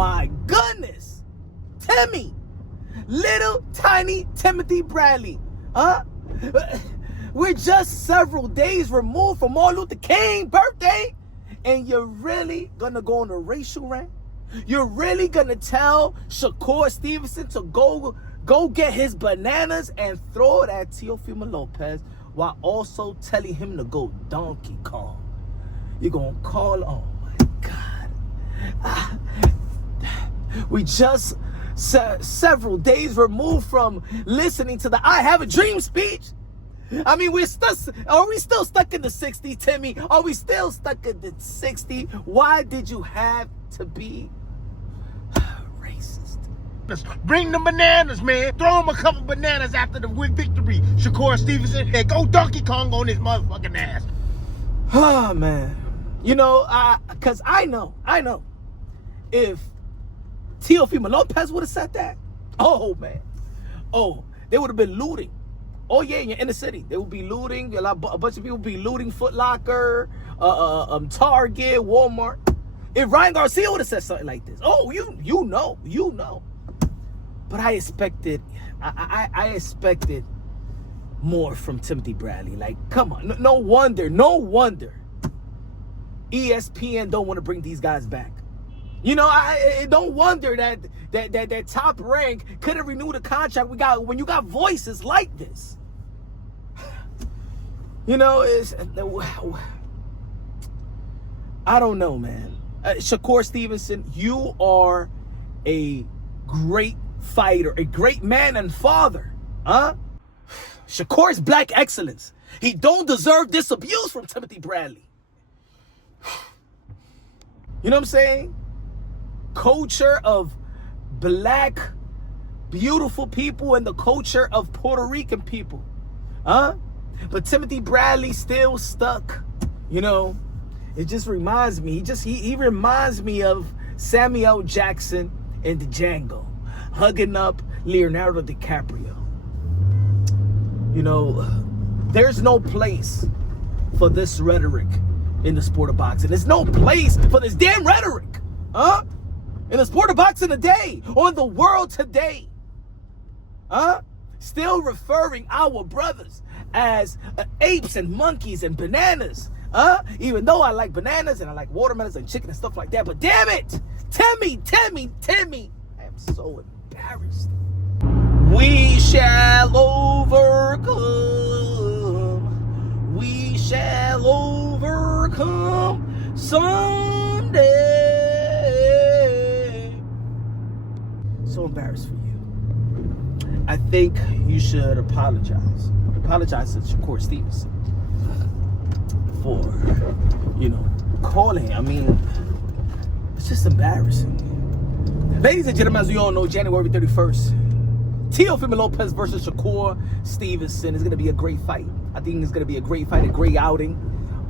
my goodness. Timmy. Little tiny Timothy Bradley. Huh? We're just several days removed from Martin Luther King's birthday. And you're really going to go on a racial rant? You're really going to tell Shakur Stevenson to go get his bananas and throw it at Teofimo Lopez while also telling him to go Donkey Kong. You're going to call, oh my God. We just several days removed from listening to the I Have a Dream speech. I mean, are we still stuck in the 60s, Timmy? Are we still stuck in the 60s? Why did you have to be racist? Bring the bananas, man. Throw him a couple bananas after the victory. Shakur Stevenson, and go Donkey Kong on his motherfucking ass. Oh, man. You know, because I know, if Teofimo Lopez would have said that, oh, man. Oh, they would have been looting. Oh, yeah, in your inner city. They would be looting. A bunch of people would be looting Foot Locker, Target, Walmart. If Ryan Garcia would have said something like this, oh, you know. But I expected more from Timothy Bradley. Like, come on. No wonder ESPN don't want to bring these guys back. You know, I don't wonder that Top Rank couldn't renew the contract we got when you got voices like this. You know, I don't know, man. Shakur Stevenson, you are a great fighter, a great man and father. Huh? Shakur's black excellence. He don't deserve this abuse from Timothy Bradley. You know what I'm saying? Culture of black, beautiful people and the culture of Puerto Rican people. Huh? But Timothy Bradley still stuck. You know, it just reminds me. He reminds me of Samuel Jackson in the Django, hugging up Leonardo DiCaprio. You know, there's no place for this rhetoric in the sport of boxing. There's no place for this damn rhetoric. Huh? In the sport of boxing today, or in the world today. Huh? Still referring our brothers as apes and monkeys and bananas. Huh? Even though I like bananas and I like watermelons and chicken and stuff like that. But damn it! Timmy! I am so embarrassed. We shall overcome. We shall overcome someday. So embarrassed for you. I think you should apologize. Apologize to Shakur Stevenson for, calling. I mean, it's just embarrassing. Ladies and gentlemen, as we all know, January 31st, Teofimo Lopez versus Shakur Stevenson is going to be a great fight. I think it's going to be a great fight, a great outing.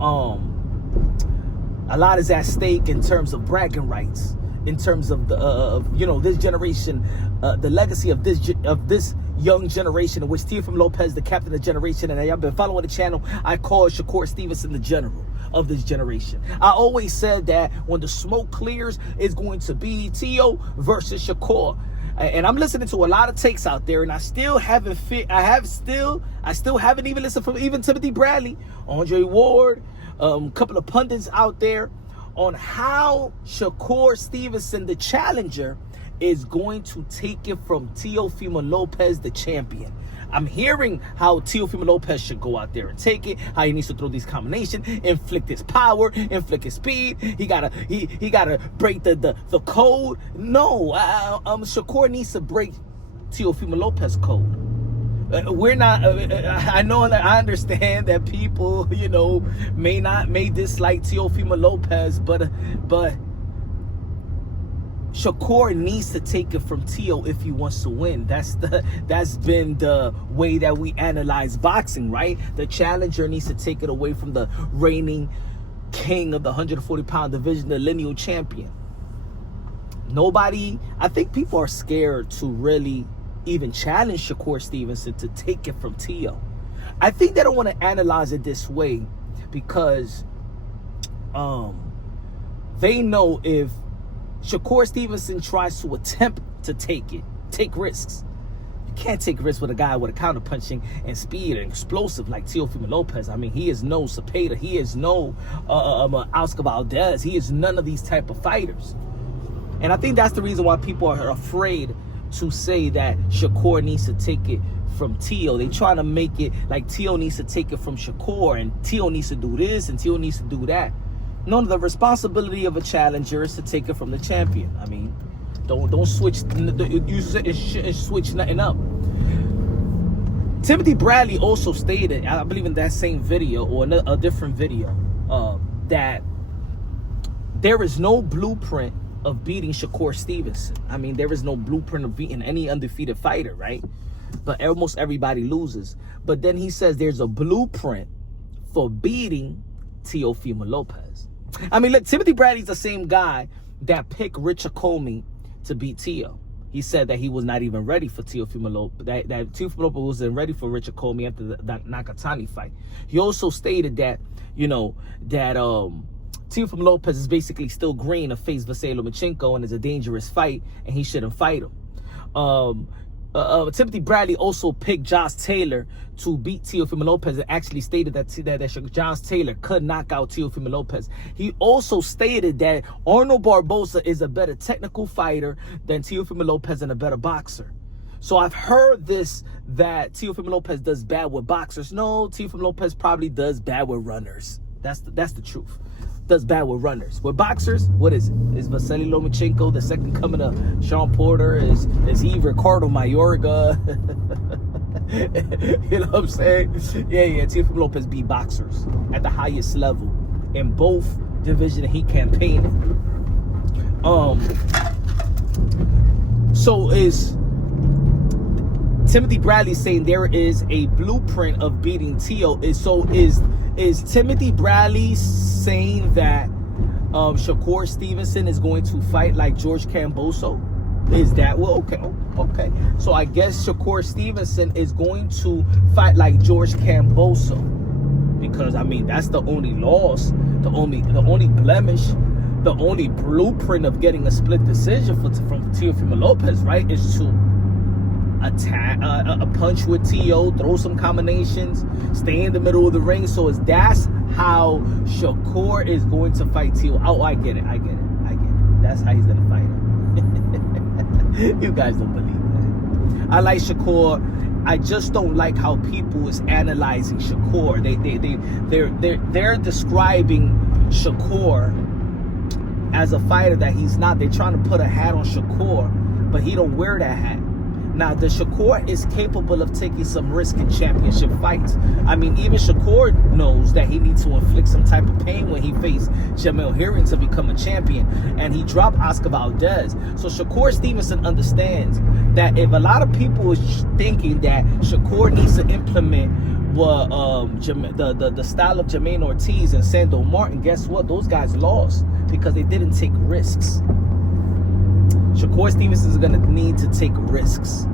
A lot is at stake in terms of bragging rights, in terms of the this generation, the legacy of this young generation, in which Teofimo Lopez, the captain of the generation, and I've been following the channel, I call Shakur Stevenson the general of this generation. I always said that when the smoke clears, it's going to be Teo versus Shakur. And I'm listening to a lot of takes out there, and I still haven't even listened from even Timothy Bradley, Andre Ward, a couple of pundits out there on how Shakur Stevenson, the challenger, is going to take it from Teofimo Lopez, the champion. I'm hearing how Teofimo Lopez should go out there and take it, how he needs to throw these combinations, inflict his power, inflict his speed. He gotta break the code. No, Shakur needs to break Teofimo Lopez code. We're not. I know that I understand that people, may dislike Teofimo Lopez, but Shakur needs to take it from Teo if he wants to win. That's been the way that we analyze boxing, right? The challenger needs to take it away from the reigning king of the 140-pound division, the lineal champion. I think people are scared to really even challenge Shakur Stevenson to take it from Teo. I think they don't want to analyze it this way because they know if Shakur Stevenson tries to attempt to take risks. You can't take risks with a guy with a counter-punching and speed and explosive like Teofimo Lopez. I mean, he is no Cepeda. He is no Oscar Valdez. He is none of these type of fighters. And I think that's the reason why people are afraid to say that Shakur needs to take it from Teo. They trying to make it like Teo needs to take it from Shakur, and Teo needs to do this, and Teo needs to do that. No, the responsibility of a challenger is to take it from the champion. I mean, don't switch, switch nothing up. Timothy Bradley also stated, I believe in that same video or a different video, that there is no blueprint of beating Shakur Stevenson. I mean, there is no blueprint of beating any undefeated fighter, right? But almost everybody loses. But then he says there's a blueprint for beating Teofimo Lopez. I mean, look, Timothy Bradley's the same guy that picked Richard Comey to beat Teo. He said that he was not even ready for Teofimo Lopez, that Teofimo Lopez wasn't ready for Richard Comey after the Nakatani fight. He also stated that, you know, that Teofimo Lopez is basically still green to face Vasily Lomachenko and is a dangerous fight, and he shouldn't fight him. Timothy Bradley also picked Josh Taylor to beat Teofimo Lopez and actually stated that Josh Taylor could knock out Teofimo Lopez. He also stated that Arnold Barboza is a better technical fighter than Teofimo Lopez and a better boxer. So I've heard this, that Teofimo Lopez does bad with boxers. No, Teofimo Lopez probably does bad with runners. That's the truth. Does bad with runners. With boxers, what is it? Is Vasily Lomachenko the second coming of Sean Porter? Is he Ricardo Mayorga? You know what I'm saying? Yeah, Teofimo Lopez beat boxers at the highest level in both divisions he campaigned in. So is Timothy Bradley saying there is a blueprint of beating Teo? Is Timothy Bradley saying that Shakur Stevenson is going to fight like George Kambosos? Is that, well, okay. So I guess Shakur Stevenson is going to fight like George Kambosos, because I mean that's the only loss, the only blemish, the only blueprint of getting a split decision from Teofimo Lopez, right? Is to attack a punch with Teo, throw some combinations, stay in the middle of the ring. So that's how Shakur is going to fight Teo. Oh, I get it. That's how he's gonna fight him. You guys don't believe that. I like Shakur. I just don't like how people is analyzing Shakur. They're describing Shakur as a fighter that he's not. They're trying to put a hat on Shakur, but he don't wear that hat. Now, the Shakur is capable of taking some risk in championship fights. I mean, even Shakur knows that he needs to inflict some type of pain when he faced Jamel Herring to become a champion. And he dropped Oscar Valdez. So Shakur Stevenson understands that if a lot of people is thinking that Shakur needs to implement the style of Jermaine Ortiz and Sando Martin, guess what? Those guys lost because they didn't take risks. Shakur Stevenson is going to need to take risks,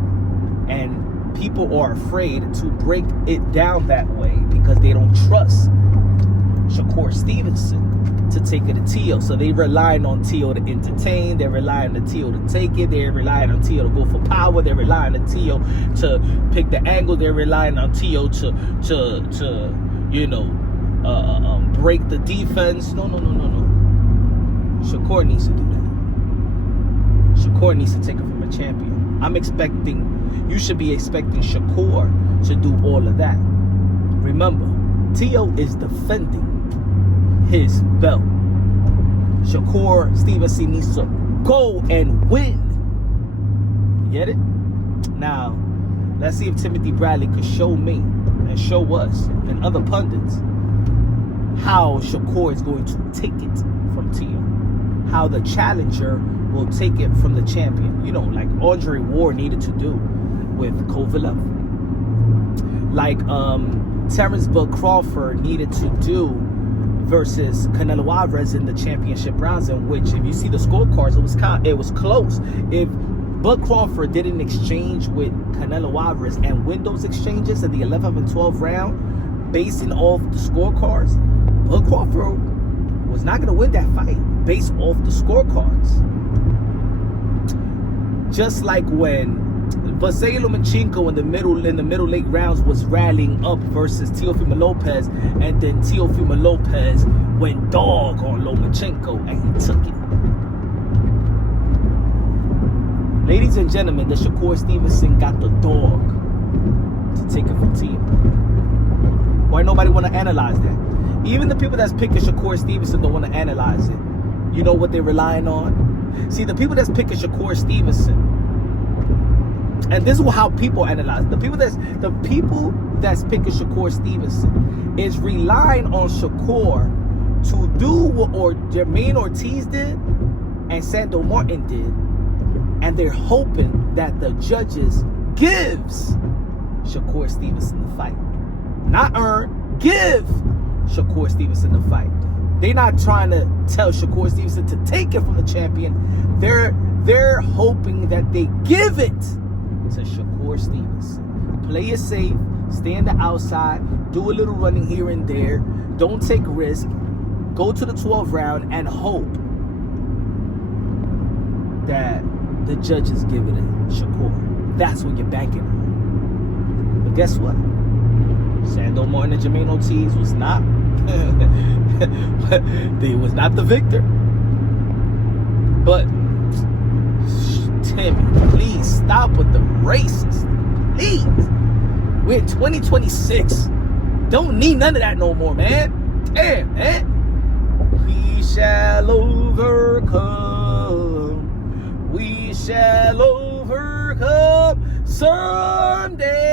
and people are afraid to break it down that way because they don't trust Shakur Stevenson to take it to Teo. So they relying on Teo to entertain, they're relying on Teo to take it, they're relying on Teo to go for power, they're relying on Teo to pick the angle, they're relying on Teo to break the defense. No. Shakur needs to do that. Shakur needs to take it from a champion. You should be expecting Shakur to do all of that. Remember, Teo is defending his belt. Shakur Stevenson needs to go and win. Get it? Now, let's see if Timothy Bradley could show me and show us and other pundits how Shakur is going to take it from Teo. How the challenger will take it from the champion. You know, like Andre Ward needed to do with Kovalev. Like Terrence Bud Crawford needed to do versus Canelo Alvarez in the championship rounds, in which, if you see the scorecards, it was close. If Bud Crawford didn't exchange with Canelo Alvarez and win those exchanges in the 11th and 12th round, basing off the scorecards, Bud Crawford was not going to win that fight based off the scorecards. Just like when Vasily Lomachenko in the middle late rounds was rallying up versus Teofimo Lopez, and then Teofimo Lopez went dog on Lomachenko and he took it. Ladies and gentlemen, the Shakur Stevenson got the dog to take it from Teo. Why nobody want to analyze that? Even the people that's picking Shakur Stevenson don't want to analyze it. You know what they're relying on? See, the people that's picking Shakur Stevenson, and this is how people analyze. The people that's picking Shakur Stevenson is relying on Shakur to do what Jermaine Ortiz did and Sando Martin did, and they're hoping that the judges gives Shakur Stevenson the fight. Not earn, give Shakur Stevenson the fight. They're not trying to tell Shakur Stevenson to take it from the champion. They're hoping that they give it to Shakur Stevenson. Play it safe, stay on the outside, do a little running here and there, don't take risk, go to the 12th round and hope that the judges give it to Shakur. That's what you're banking on. But guess what? Sando Martin and Jermaine Ortiz was not they was not the victor. But Timmy, please stop with the racist. Please. We're in 2026. Don't need none of that no more, man. Damn, man. We shall overcome. We shall overcome someday.